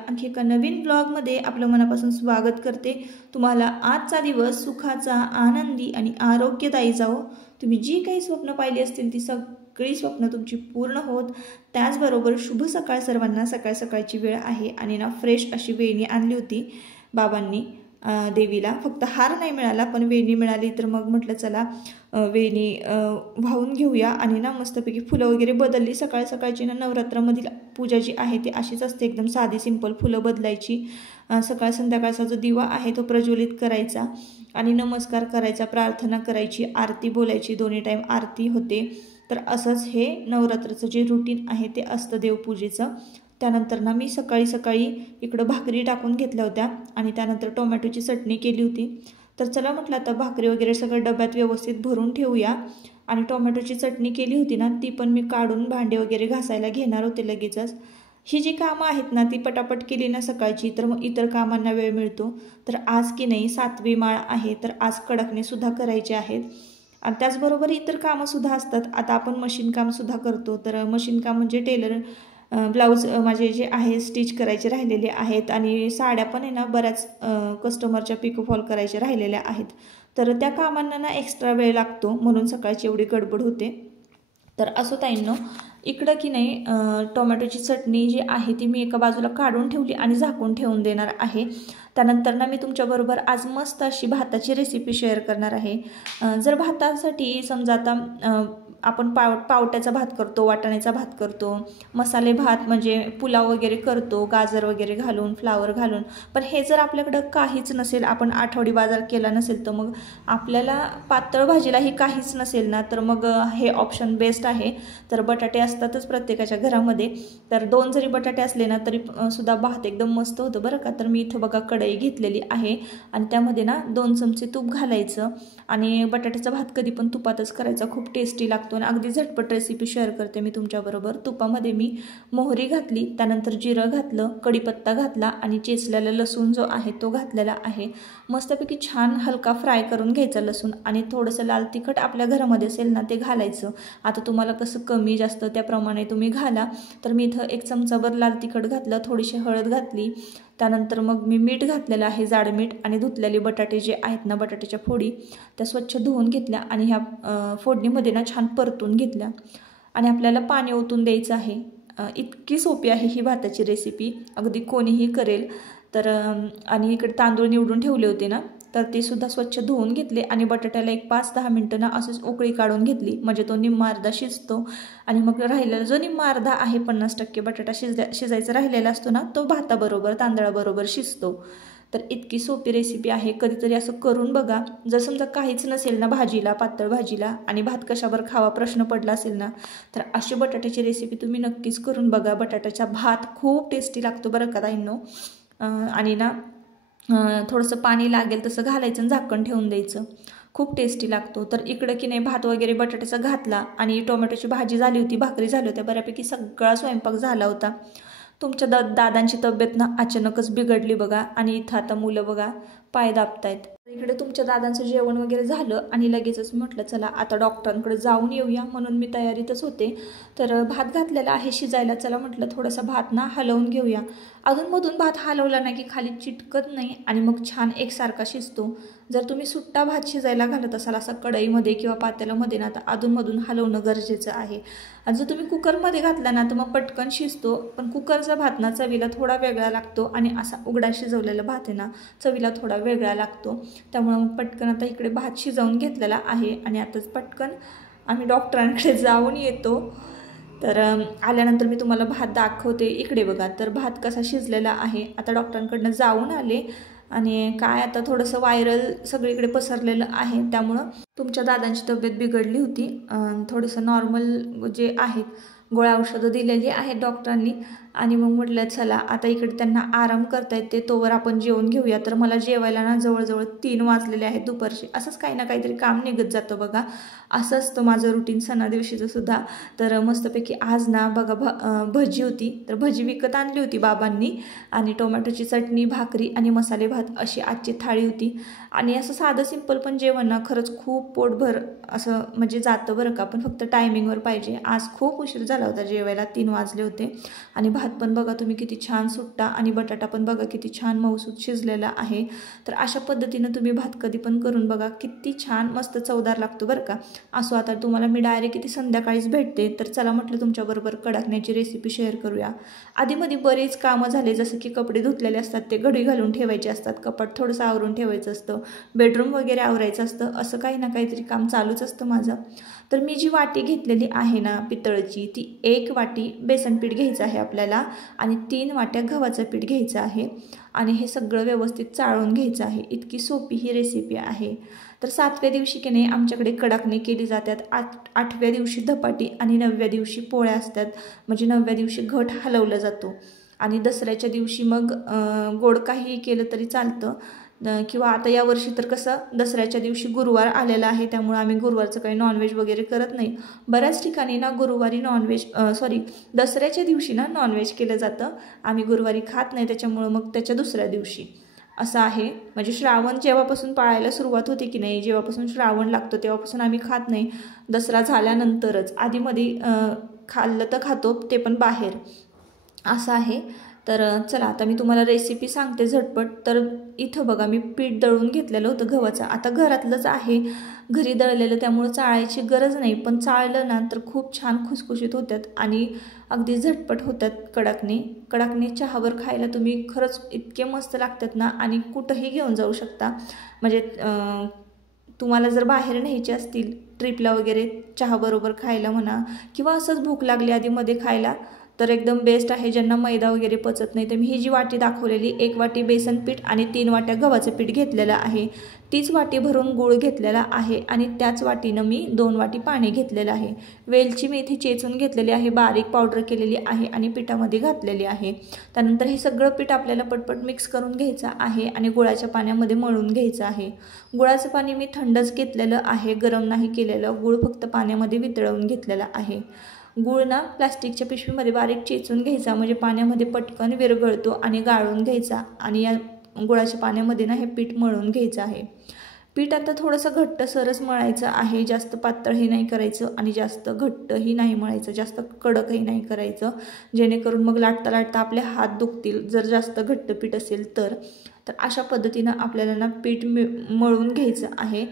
आणखी एका नवीन ब्लॉगमध्ये आपलं मनापासून स्वागत करते। तुम्हाला आजचा दिवस सुखाचा, आनंदी आणि आरोग्यदायी जावो। तुम्ही जी काही स्वप्न पाहिली असतील ती सगळी स्वप्न तुमची पूर्ण होत। त्याचबरोबर शुभ सकाळ सर्वांना। सकाळ सकाळची वेळ आहे आणि ना फ्रेश अशी वेणी आणली होती बाबांनी देवीला। फक्त हार नाही मिळाला पण वेणी मिळाली, तर मग म्हटलं चला वेणी वाहून घेऊया आणि ना मस्तपैकी फुलं वगैरे बदलली। सकाळ सकाळची ना नवरात्रामधील पूजा जी आहे ती अशीच असते, एकदम साधी सिंपल फुलं बदलायची। सकाळ संध्याकाळचा जो दिवा आहे तो प्रज्वलित करायचा आणि नमस्कार करायचा, प्रार्थना करायची, आरती बोलायची, दोन्ही टाईम आरती होते। तर असंच हे नवरात्राचं जे रुटीन आहे ते असतं देवपूजेचं। त्यानंतर ना मी सकाळी इकडं भाकरी टाकून घेतल्या होत्या आणि त्यानंतर टोमॅटोची चटणी केली होती। तर चला म्हटलं आता भाकरी वगैरे सगळं डब्यात व्यवस्थित भरून ठेवूया। आणि टोमॅटोची चटणी केली होती ना ती पण मी काढून भांडे वगैरे घासायला घेणार होते लगेचच। ही जी कामं आहेत ना ती पटापट केली ना सकाळची तर मग इतर कामांना वेळ मिळतो। तर आज की नाही 7वी माळ आहे, तर आज कडकणे सुद्धा करायचे आहेत आणि त्याचबरोबर इतर कामंसुद्धा असतात। आता आपण मशीन कामसुद्धा करतो, तर मशीन काम म्हणजे टेलर ब्लाऊज माझे जे आहे स्टिच करायचे राहिलेले आहेत आणि साड्या पण आहे ना बऱ्याच कस्टमरच्या पिको फॉल करायच्या राहिलेल्या आहेत। तर त्या कामांना ना एक्स्ट्रा वेळ लागतो, म्हणून सकाळची एवढी गडबड होते। तर असो ताईंनो, इकडं की नाही टोमॅटोची चटणी जी आहे ती मी एका बाजूला काढून ठेवली आणि झाकून ठेवून देणार आहे। त्यानंतर ना मी तुमच्याबरोबर आज मस्त अशी भाताची रेसिपी शेअर करणार आहे। जर भातासाठी समजा आता आपण पावट्याचा भात करतो, वाटाण्याचा भात करतो, मसाले भात म्हणजे पुलाव वगैरे करतो गाजर वगैरे घालून, फ्लावर घालून, पण हे जर आपल्याकडं काहीच नसेल, आपण आठवडी बाजार केला नसेल, तर मग आपल्याला पातळ भाजीलाही काहीच नसेल ना, तर मग हे ऑप्शन बेस्ट आहे। तर बटाटे असतातच प्रत्येकाच्या घरामध्ये, तर 2 जरी बटाटे असले ना तरी सुद्धा भात एकदम मस्त होतं बरं का। तर मी इथं बघा कढई घेतलेली आहे आणि त्यामध्ये ना 2 चमचे तूप घालायचं आणि बटाट्याचा भात कधी पण तुपातच करायचा, खूप टेस्टी लागतो आणि अगदी झटपट रेसिपी शेअर करते मी तुमच्याबरोबर। तुपामध्ये मी मोहरी घातली, त्यानंतर जिरं घातलं, कढीपत्ता घातला आणि चेचलेला लसूण जो आहे तो घातलेला आहे। मस्तपैकी छान हलका फ्राय करून घ्यायचा लसूण आणि थोडंसं लाल तिखट आपल्या घरामध्ये असेल ना ते घालायचं। आता तुम्हाला कसं कमी जास्त त्याप्रमाणे तुम्ही घाला। तर मी इथं 1 चमचाभर लाल तिखट घातलं, थोडीशी हळद घातली, त्यानंतर मग मी मीठ घातलेलं आहे, जाड मीठ, आणि धुतलेले बटाटे जे आहेत ना बटाट्याच्या फोडी त्या स्वच्छ धुवून घेतल्या आणि ह्या फोडणीमध्ये ना छान परतून घेतल्या आणि आपल्याला पाणी ओतून द्यायचं आहे। इतकी सोपी आहे ही भाताची रेसिपी, अगदी कोणीही करेल। तर आणि इकडे तांदूळ निवडून ठेवले होते ना, तर ते सुद्धा स्वच्छ धुवून घेतले आणि बटाट्याला एक 5-10 मिनटं ना असंच उकळी काढून घेतली, म्हणजे तो निम्मा अर्धा शिजतो आणि मग राहिलेला जो निम्मा अर्धा आहे 50% बटाटा शिजायचा राहिलेला असतो ना तो भाताबरोबर तांदळाबरोबर शिजतो। तर इतकी सोपी रेसिपी आहे, कधीतरी असं करून बघा। जर समजा काहीच नसेल ना भाजीला, पातळ भाजीला, आणि भात कशावर खावा प्रश्न पडला असेल ना, तर अशी बटाट्याची रेसिपी तुम्ही नक्कीच करून बघा। बटाट्याचा भात खूप टेस्टी लागतो बरं का ताईंनो। आणि ना थोडंसं पाणी लागेल तसं घालायचं आणि झाकण ठेवून द्यायचं, खूप टेस्टी लागतो। तर इकडं की नाही भात वगैरे बटाट्याचा घातला आणि टोमॅटोची भाजी झाली होती, भाकरी झाली होत्या, बऱ्यापैकी सगळा स्वयंपाक झाला होता। तुमच्या दादांची तब्येत ना अचानकच बिघडली बघा आणि इथं आता मुलं बघा पाय दाबतायत। इकडे तुमच्या दादांचं जेवण वगैरे झालं आणि लगेचच म्हटलं चला आता डॉक्टरांकडे जाऊन येऊया, म्हणून मी तयारीतच होते। तर भात घातलेला आहे शिजायला, चला म्हटलं थोडासा भात ना हलवून घेऊया। अधूनमधून भात हलवला नाही की खाली चिटकत नाही आणि मग छान एकसारखा शिजतो। जर तुम्ही सुट्टा भात शिजायला घालत असाल असा कढईमध्ये किंवा पातेल्यामध्ये ना, तर अधूनमधून हलवणं गरजेचं आहे। आणि जर तुम्ही कुकरमध्ये घातला ना तर मग पटकन शिजतो, पण कुकरचा भात ना चवीला थोडा वेगळा लागतो आणि असा उघडा शिजवलेला भात आहे ना चवीला थोडा वेगळा लागतो। त्यामुळे मग पटकन आता इकडे भात शिजवून घेतलेला आहे आणि आताच पटकन आम्ही डॉक्टरांकडे जाऊन येतो। तर आल्यानंतर मी तुम्हाला भात दाखवते। इकडे बघा, तर भात कसा शिजलेला आहे। आता डॉक्टरांकडनं जाऊन आले आणि काय आता थोडंसं व्हायरल सगळीकडे पसरलेलं आहे, त्यामुळं तुमच्या दादांची तब्येत बिघडली होती। थोडंसं नॉर्मल जे आहेत गोळ्या औषधं दिलेली आहेत डॉक्टरांनी आणि मग म्हटलं चला आता इकडे त्यांना आराम करता येते तोवर आपण जेवण घेऊया। तर मला जेवायला ना जवळजवळ 3 वाजलेले आहेत दुपारचे। असंच काही ना काहीतरी काम निघत जातं बघा, असं असतं माझं रुटीन सणा दिवशीचं सुद्धा। तर मस्तपैकी आज ना बघा भजी होती, तर भजी विकत आणली होती बाबांनी आणि टोमॅटोची चटणी, भाकरी आणि मसाले भात अशी आजची थाळी होती। आणि असं साधं सिंपल पण जेवण ना खरंच खूप पोटभर असं म्हणजे जातं बरं का, पण फक्त टायमिंगवर पाहिजे। आज खूप उशीर झाला होता जेवायला, 3 वाजले होते आणि भात पण बघा तुम्ही किती छान सुट्टा आणि बटाटा पण बघा किती छान मऊसूत शिजलेला आहे। तर अशा पद्धतीनं तुम्ही भात कधी पण करून बघा, किती छान मस्त चवदार लागतो बरं का। असो आता तुम्हाला मी डायरेक्ट किती संध्याकाळीच भेटते, तर चला म्हटलं तुमच्याबरोबर कडाकण्याची रेसिपी शेअर करूया। आधीमध्ये बरेच कामं झाले, जसं की कपडे धुतलेले असतात ते घडी घालून ठेवायचे असतात, कपाट थोडंसं आवरून ठेवायचं असतं, बेडरूम वगैरे आवरायचं असतं, असं काही ना काहीतरी काम चालूच असतं माझं। तर मी जी वाटी घेतलेली आहे ना पितळची, ती 1 वाटी बेसन पीठ घ्यायचं आहे आपल्याला आणि 3 वाट्या गव्हाचं पीठ घ्यायचं आहे आणि हे सगळं व्यवस्थित चाळून घ्यायचं आहे। इतकी सोपी ही रेसिपी आहे। तर 7व्या दिवशी की नाही आमच्याकडे कडाकणी केली जातात, 8व्या दिवशी धपाटी आणि 9व्या दिवशी पोळ्या असतात, म्हणजे 9व्या दिवशी घट हलवला जातो आणि दसऱ्याच्या दिवशी मग गोड काही केलं तरी चालतं, किंवा आता यावर्षी तर कसं दसऱ्याच्या दिवशी गुरुवार आलेला आहे, त्यामुळे आम्ही गुरुवारचं काही नॉनव्हेज वगैरे करत नाही। बऱ्याच ठिकाणी ना गुरुवारी दसऱ्याच्या दिवशी ना नॉनव्हेज केलं जातं, आम्ही गुरुवारी खात नाही, त्याच्यामुळं मग त्याच्या दुसऱ्या दिवशी असं आहे। म्हणजे श्रावण जेव्हापासून पाळायला सुरुवात होती की नाही, जेव्हापासून श्रावण लागतो तेव्हापासून आम्ही खात नाही, दसरा झाल्यानंतरच, आधीमध्ये खाल्लं तर खातो, ते पण बाहेर, असं आहे। तर चला आता मी तुम्हाला रेसिपी सांगते झटपट। तर इथं बघा मी पीठ दळून घेतलेलं होतं गव्हाचं, आता घरातलंच आहे, घरी दळलेलं, त्यामुळं चाळायची गरज नाही, पण चाळलं ना तर खूप छान खुसखुशीत होतात आणि अगदी झटपट होतात कडाकणे चहावर खायला तुम्ही खरंच इतके मस्त लागतात ना, आणि कुठंही घेऊन जाऊ शकता। म्हणजे तुम्हाला जर बाहेर न्यायचे असतील ट्रिपला वगैरे चहाबरोबर खायला म्हणा, किंवा असंच भूक लागली आधीमध्ये खायला, तर एकदम बेस्ट आहे। ज्यांना मैदा वगैरे पचत नाही, तर मी ही जी वाटी दाखवलेली 1 वाटी बेसन पीठ आणि 3 वाट्या गव्हाचं पीठ घेतलेलं आहे, तीच वाटी भरून गूळ घेतलेला आहे आणि त्याच वाटीनं मी 2 वाटी पाणी घेतलेलं आहे। वेलची मेथी चेचून घेतलेली आहे, बारीक पावडर केलेली आहे आणि पिठामध्ये घातलेली आहे। त्यानंतर हे सगळं पीठ आपल्याला पटपट मिक्स करून घ्यायचं आहे आणि गुळाच्या पाण्यामध्ये मळून घ्यायचं आहे। गुळाचं पाणी मी थंडच घेतलेलं आहे, गरम नाही केलेलं, गूळ फक्त पाण्यामध्ये वितळवून घेतलेला आहे। गूळ ना प्लास्टिकच्या पिशवीमध्ये बारीक चेचून घ्यायचा, म्हणजे पाण्यामध्ये पटकन विरघळतो आणि गाळून घ्यायचा आणि या गुळाच्या पाण्यामध्ये ना हे पीठ मळून घ्यायचं आहे। पीठ आता थोडंसं घट्टसरच मळायचं आहे, जास्त पातळही नाही करायचं आणि जास्त घट्टही नाही मळायचं, जास्त कडकही नाही करायचं, जेणेकरून मग लाटता लाटता आपले हात दुखतील जर जास्त घट्ट पीठ असेल तर अशा पद्धतीनं आपल्याला ना पीठ मळून घ्यायचं आहे।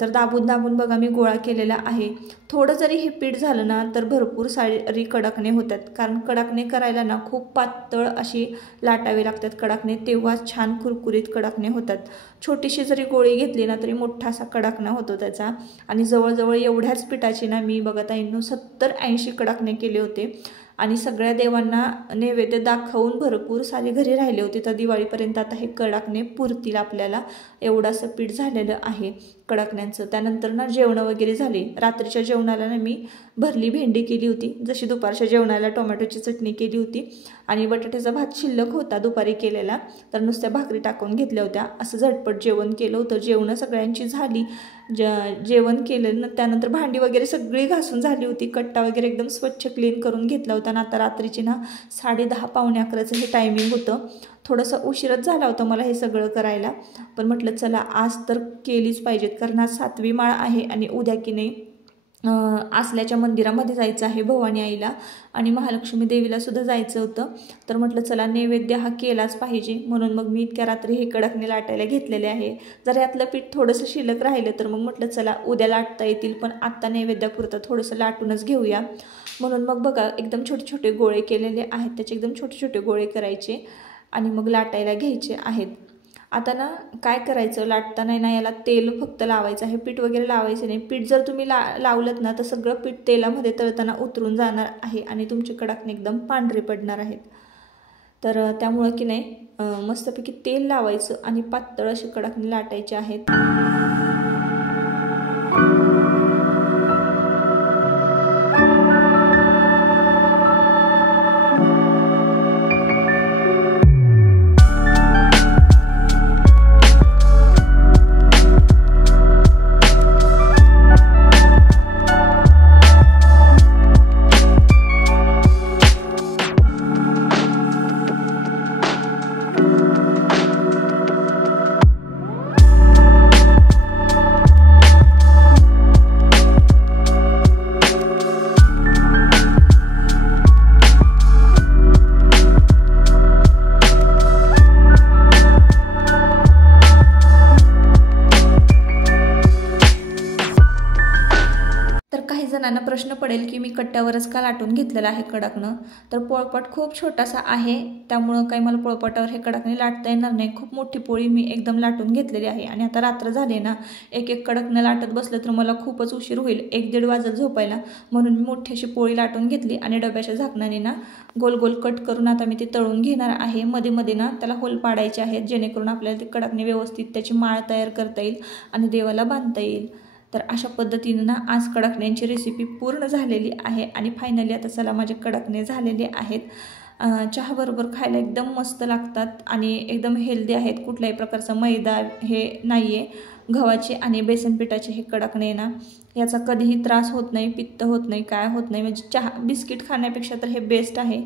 तर दाबून दाबून बघा मी गोळा केलेला आहे। थोडं जरी हे पीठ झालं ना तर भरपूर सारी कडाकणे होतात, कारण कडाकणे करायला ना खूप पातळ अशी लाटावे लागतात कडाकणे, तेव्हा छान कुरकुरीत कडाकणे होतात। छोटीशी जरी गोळी घेतली ना तरी मोठा असा कडाकणा होतो त्याचा, आणि जवळजवळ एवढ्याच पिठाची ना मी बघा ताईंनो 70-80 कडाकणे केले होते आणि सगळ्या देवांना नैवेद्य दाखवून भरपूर सारे घरी राहिले होते। तर दिवाळीपर्यंत आता हे कडाकणे पुरतील आपल्याला, एवढंसं पीठ झालेलं आहे कडाकण्यांचं। त्यानंतर ना जेवणं वगैरे झाले, रात्रीच्या जेवणाला ना मी भरली भेंडी केली होती, जशी दुपारच्या जेवणाला टोमॅटोची चटणी केली होती आणि बटाट्याचा भात शिल्लक होता दुपारी केलेला, तर नुसत्या भाकरी टाकून घेतल्या होत्या, असं झटपट जेवण केलं होतं। जेवणं सगळ्यांची झाली, जेवण केलं ना त्यानंतर भांडी वगैरे सगळी घासून झाली होती, कट्टा वगैरे एकदम स्वच्छ क्लीन करून घेतला होता। आणि आता रात्रीची ना 10:30-11:45 हे टायमिंग होतं, थोडंसं उशीरच झाला होता मला हे सगळं करायला, पण म्हटलं चला आज तर केलीच पाहिजेत, कारण आज 7वी माळ आहे आणि उद्या की नाही आसल्याच्या मंदिरामध्ये जायचं आहे भवानी आईला आणि महालक्ष्मी देवीला सुद्धा जायचं होतं। तर म्हटलं चला नैवेद्य हा केलाच पाहिजे, म्हणून मग मी इतक्या रात्री हे कडाकणे लाटायला घेतलेले आहे। जर यातलं पीठ थोडंसं शिल्लक राहिलं तर मग म्हटलं चला उद्या लाटता येतील, पण आत्ता नैवेद्यापुरतं थोडंसं लाटूनच घेऊया, म्हणून मग बघा एकदम छोटे छोटे गोळे केलेले आहेत, त्याचे एकदम छोटे छोटे गोळे करायचे आणि मग लाटायला घ्यायचे आहेत। आता ना काय करायचं, लाटताना ना याला तेल फक्त लावायचं आहे, पीठ वगैरे लावायचं नाही। पीठ जर तुम्ही लावलत ना तर सगळं पीठ तेलामध्ये तळताना उतरून जाणार आहे आणि तुमचे कडाकणे एकदम पांढरे पडणार आहेत। तर त्यामुळं की नाही मस्तपैकी तेल लावायचं आणि पातळ असे कडाकणे लाटायचे आहेत। काही जणांना प्रश्न पडेल की मी कट्ट्यावरच का लाटून घेतलेलं आहे कडकनं, तर पोळपाट खूप छोटासा आहे, त्यामुळं काही मला पोळपाटावर हे कडकने लाटता येणार नाही. खूप मोठी पोळी मी एकदम लाटून घेतलेली आहे आणि आता रात्र झाली ना, एक एक कडकनं लाटत बसलं तर मला खूपच उशीर होईल, 1-1:30 वाजत झोपायला. म्हणून मी मोठी अशी पोळी लाटून घेतली आणि डब्याच्या झाकणाने ना गोल गोल कट करून आता मी ते तळून घेणार आहे. मध्ये मध्ये ना त्याला होल पाडायचे आहेत, जेणेकरून आपल्याला ते कडकने व्यवस्थित त्याची माळ तयार करता येईल आणि देवाला बांधता येईल. तर अशा पद्धतीनं ना आज कडकण्यांची रेसिपी पूर्ण झालेली आहे आणि फायनली आता चला माझे कडकणे झालेले आहेत. चहाबरोबर खायला एकदम मस्त लागतात आणि एकदम हेल्दी आहेत. कुठल्याही प्रकारचा मैदा हे नाही आहे. गव्हाचे आणि बेसन पिठाचे हे कडकणे ना, याचा कधीही त्रास होत नाही, पित्त होत नाही, काय होत नाही. म्हणजे चहा बिस्किट खाण्यापेक्षा तर हे बेस्ट आहे.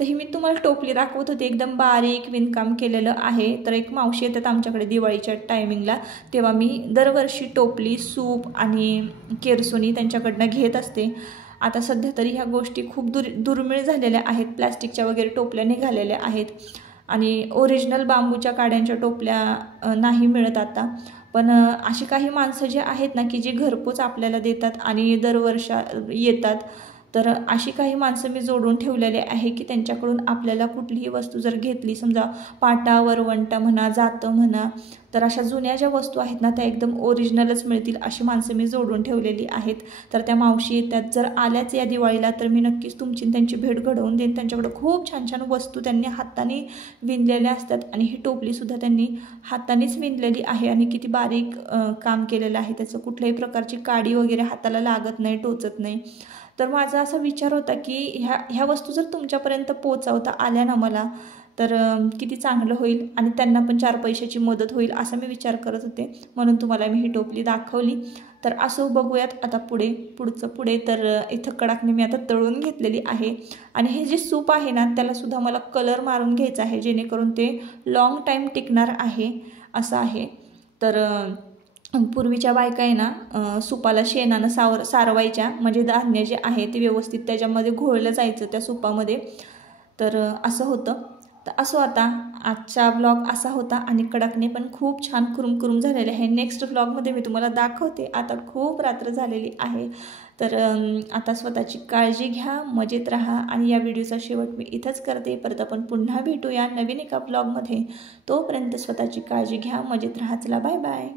तर ही मी तुम्हाला टोपली दाखवत होते, एकदम बारीक विणकाम केलेलं आहे. तर एक मावशी येतात आमच्याकडे दिवाळीच्या टायमिंगला, तेव्हा मी दरवर्षी टोपली, सूप आणि केरसुणी त्यांच्याकडनं घेत असते. आता सध्या तरी ह्या गोष्टी खूप दुर्मिळ झालेल्या आहेत. प्लॅस्टिकच्या वगैरे टोपल्या निघालेल्या आहेत आणि ओरिजिनल बांबूच्या काड्यांच्या टोपल्या नाही मिळत आता. पण अशी काही माणसं जे आहेत ना की जी घरपोच आपल्याला देतात आणि दरवर्षा येतात, तर अशी काही माणसं मी जोडून ठेवलेले आहे की त्यांच्याकडून आपल्याला कुठलीही वस्तू जर घेतली, समजा पाटा, वरवंटा म्हणा, जातं म्हणा, तर अशा जुन्या ज्या वस्तू आहेत ना त्या एकदम ओरिजिनलच मिळतील अशी माणसं मी जोडून ठेवलेली आहेत. तर त्या मावशी त्यात जर आल्याच या दिवाळीला तर मी नक्कीच तुमची त्यांची भेट घडवून देईन. त्यांच्याकडे खूप छान छान वस्तू त्यांनी हाताने विणलेल्या असतात आणि ही टोपलीसुद्धा त्यांनी हातानेच विणलेली आहे आणि किती बारीक काम केलेलं आहे. त्याचं कुठल्याही प्रकारची काडी वगैरे हाताला लागत नाही, टोचत नाही. तर माझा असा विचार होता की ह्या वस्तू जर तुमच्यापर्यंत पोहोचवता आल्या ना मला, तर किती चांगलं होईल आणि त्यांना पण 4 पैशाची मदत होईल असा मी विचार करत होते. म्हणून तुम्हाला मी ही टोपली दाखवली. तर असं बघूयात आता पुढे. तर इथं कडकने मी आता तळून घेतलेली आहे आणि हे जे सूप आहे ना त्यालासुद्धा मला कलर मारून घ्यायचा आहे, जेणेकरून ते लॉंग टाईम टिकणार आहे असं आहे. तर पूर्वीच्या बायका आहे ना सुपाला शेणानं सारवायच्या, म्हणजे धान्य जे आहे ते व्यवस्थित त्याच्यामध्ये घोळलं जायचं त्या सुपामध्ये. तर असं होतं. तर असं आता आजचा व्लॉग असा होता आणि कडकने पण खूप छान कुरुम झालेले आहे. नेक्स्ट व्लॉगमध्ये मी तुम्हाला दाखवते. आता खूप रात्र झालेली आहे. तर आता स्वतःची काळजी घ्या, मजेत राहा आणि या व्हिडिओचा शेवट मी इथंच करते. परत आपण पुन्हा भेटूया नवीन एका व्लॉगमध्ये. तोपर्यंत स्वतःची काळजी घ्या, मजेत राहा. चला बाय बाय.